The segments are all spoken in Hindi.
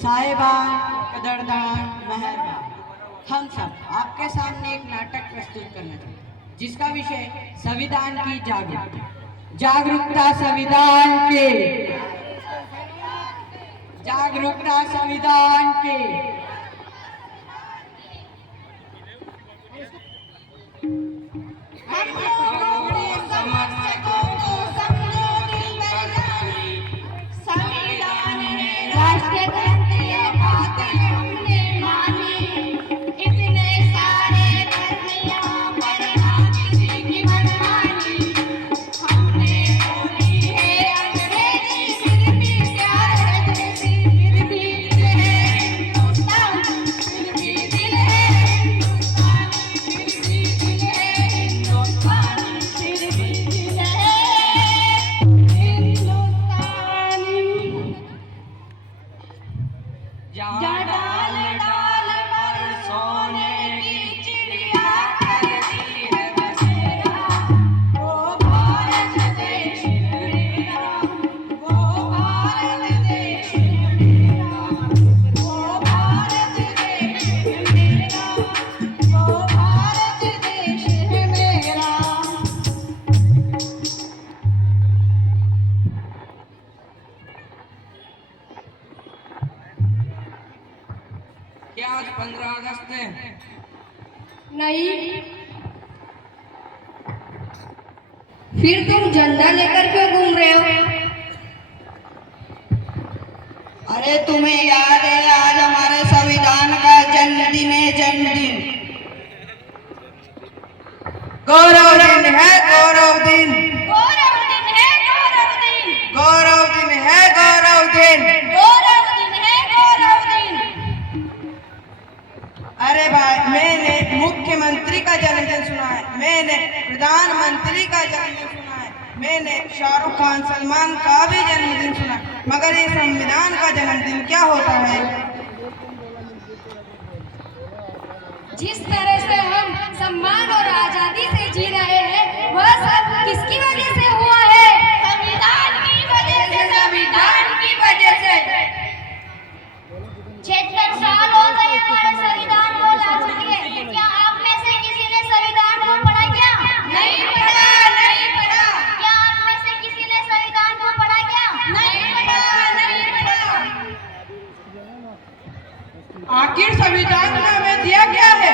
साहिबान, कदरदान, मेहरबान, हम सब आपके सामने एक नाटक प्रस्तुत करना चाहते हैं जिसका विषय संविधान की जागरूकता। जागरूकता संविधान के, जागरूकता संविधान के। क्या आज 15 अगस्त है? नहीं। फिर तुम झंडा लेकर क्यों घूम रहे हो? अरे तुम्हें याद है आज हमारे संविधान का जन्मदिन है, जन्मदिन, गौरव दिन है, गौरव दिन, गौरव दिन है, गौरव दिन, गौरव दिन है, गौरव दिन, गौरव दिन है, गौरव दिन। अरे भाई, मैंने मुख्यमंत्री का जन्मदिन सुना है, मैंने प्रधानमंत्री का जन्मदिन सुना है, मैंने शाहरुख खान, सलमान का भी जन्मदिन सुना है, मगर ये संविधान का जन्मदिन क्या होता है? जिस तरह से हम सम्मान और आजादी से जी रहे हैं, वह सब किसकी वजह से हुआ है? संविधान की वजह से, संविधान की वजह से। 76 साल हो गए हमारे संविधान को लागू किए। क्या आप में से किसी ने संविधान को पढ़ा क्या? नहीं पढ़ा, नहीं पढ़ा। क्या आप में से किसी ने संविधान को पढ़ा क्या? नहीं पढ़ा, नहीं पढ़ा। आखिर संविधान में हमें दिया क्या है?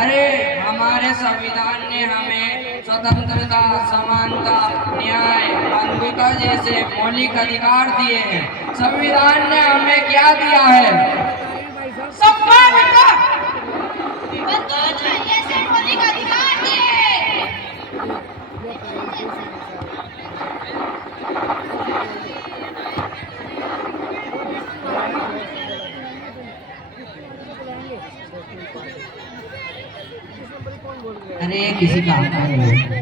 अरे हमारे संविधान ने हमें स्वतंत्रता, समानता, न्याय, बंधुता जैसे मौलिक अधिकार दिए हैं। संविधान ने हमें क्या दिया है? सम्मानता, बंधुता जैसे मौलिक अधिकार दिए हैं। अरे किसी काम का नहीं है।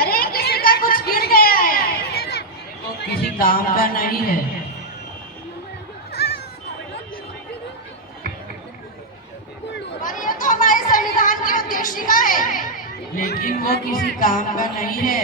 अरे किसी का कुछ गिर गया है। वो किसी काम का नहीं है। और ये तो हमारे संविधान की उद्देशिका है। लेकिन वो किसी काम का नहीं है।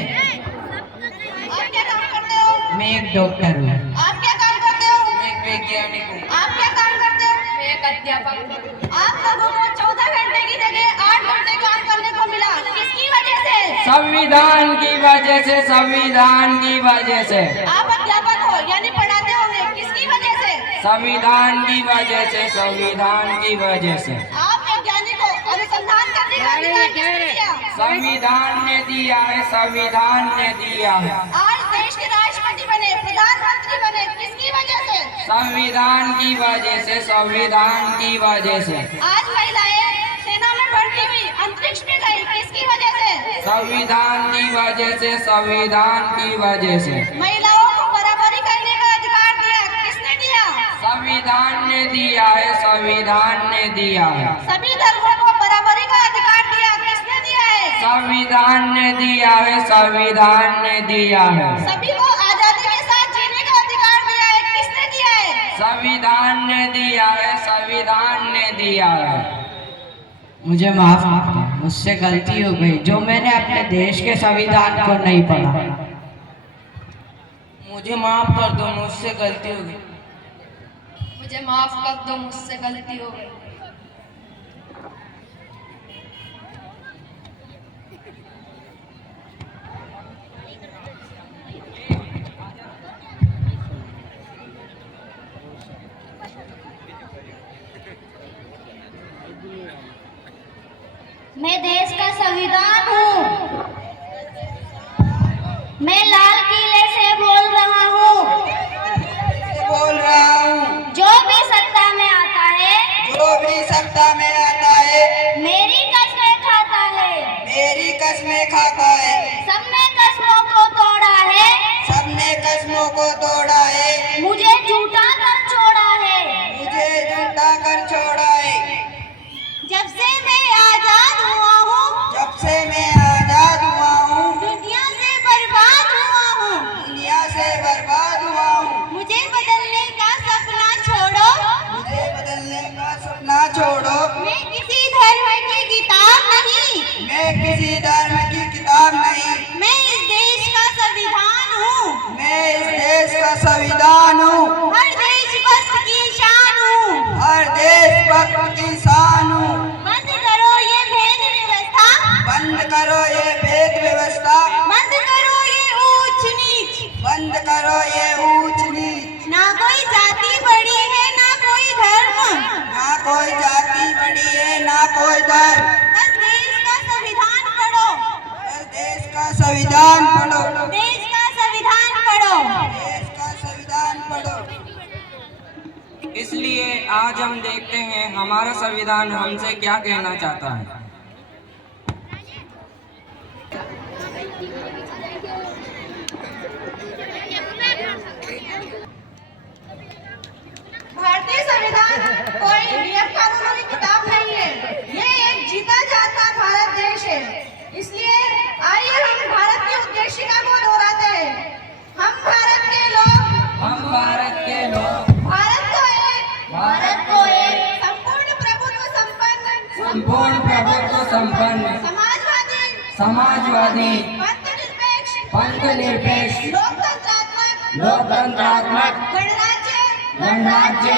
आप क्या काम करते हो? मैं एक डॉक्टर हूँ। आप क्या काम करते हो? मैं एक वैज्ञानिक हूँ। आप क्या काम करते हो? मैं एक अध्यापक हूँ। आप लोगों को 14 घंटे की जगह 8 घंटे काम करने को मिला, किसकी वजह से? संविधान की वजह से, संविधान की वजह से। आप अध्यापक हो यानी पढ़ाते होंगे, किसकी वजह से? संविधान की वजह से, संविधान की वजह से। आप वैज्ञानिक हो, अनुसंधान करने का अधिकार किसने दिया? संविधान ने दिया है, संविधान ने दिया है। आज देश के राष्ट्रपति बने, प्रधानमंत्री बने, किसकी वजह से? संविधान की वजह से, संविधान की वजह से। आज महिलाएं सेना में भर्ती हुई, अंतरिक्ष में गई, किसकी वजह से? संविधान की वजह से, संविधान की वजह से। महिलाओं को बराबरी करने का अधिकार दिया, किसने दिया? संविधान ने दिया है, संविधान ने दिया है। सभी धर्मों को बराबरी का अधिकार दिया, किसने दिया है? संविधान ने दिया है, संविधान ने दिया है। सभी को आजादी के साथ जीने का अधिकार दिया है, किसने दिया है? संविधान ने दिया है, संविधान ने दिया है। मुझे माफ कर दो, मुझसे गलती हो गई जो मैंने अपने देश के संविधान को नहीं पढ़ा। मुझे माफ कर दो, मुझसे गलती हो गई। मुझे माफ कर दो, मुझसे गलती हो गई। मैं देश का संविधान हूँ। मैं लाल किले से बोल रहा हूँ। जो भी सत्ता में आता है, मेरी कसमें खाता है। सबने कसमों को तोड़ा है। मुझे झूठा कर छोड़ा है। जब से मैं आजाद हुआ हूँ, दुनिया से बर्बाद हुआ हूँ। मुझे बदलने का सपना छोड़ो। मैं किसी धर्म की किताब नहीं। मैं इस देश का संविधान हूँ। हर देशभक्त की शान हूँ। बंद करो ये भेद व्यवस्था। बंद करो ये ऊंच नीच। ना कोई जाति बड़ी है, ना कोई धर्म। बस देश का संविधान पढ़ो। देश का संविधान पढ़ो। इसलिए आज हम देखते हैं हमारा संविधान हमसे क्या कहना चाहता है। भारतीय संविधान कोई नियम कानूनों की किताब नहीं है। ये एक जीता जाता भारत देश है। इसलिए आइए हम भारत की उद्देशिका को दोहराते हैं। हम भारत के लोग भारत को एक संपूर्ण प्रभुत्व संपन्न समाजवादी पंथनिरपेक्ष लोकतंत्रात्मक गणराज्य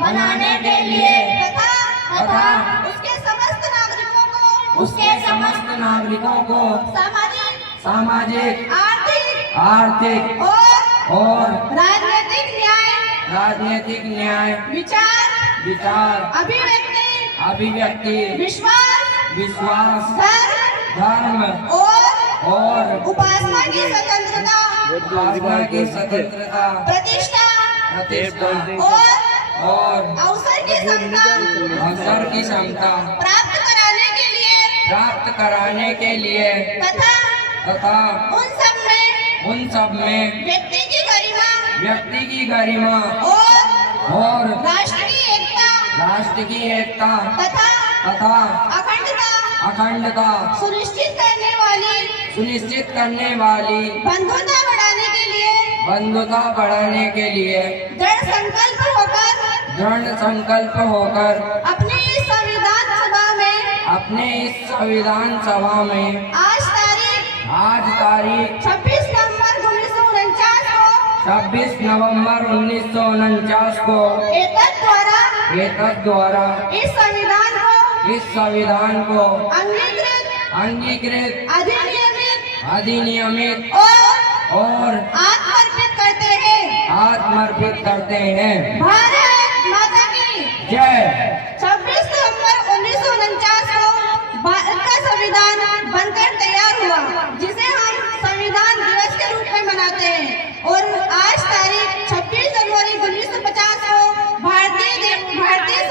बनाने के लिए तथा उसके समस्त नागरिकों को सामाजिक आर्थिक और राजनीतिक न्याय विचार अभिव्यक्ति विश्वास धर्म और उपासना की स्वतंत्रता प्रतिष्ठा और अवसर की क्षमता प्राप्त कराने के लिए तथा उन सब में व्यक्ति की गरिमा और राष्ट्र की एकता तथा अखंडता सुनिश्चित करने वाली बंधुता बढ़ाने के लिए दृढ़ संकल्प होकर अपने इस संविधान सभा में आज तारीख 26 नवंबर 1949 को एतद द्वारा इस संविधान को अंगीकृत अधिनियमित और आत्मर्पित करते हैं। भारत माता की जय। 26 नवंबर 1949 को भारत का संविधान बनकर तैयार हुआ, जिसे हम संविधान दिवस के रूप में मनाते हैं। और आज तारीख 26 जनवरी 1950 को भारतीय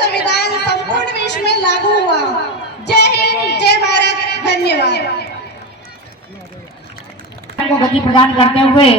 संविधान संपूर्ण विश्व में लागू हुआ। जय हिंद, जय भारत, धन्यवाद। को गति प्रदान करते हुए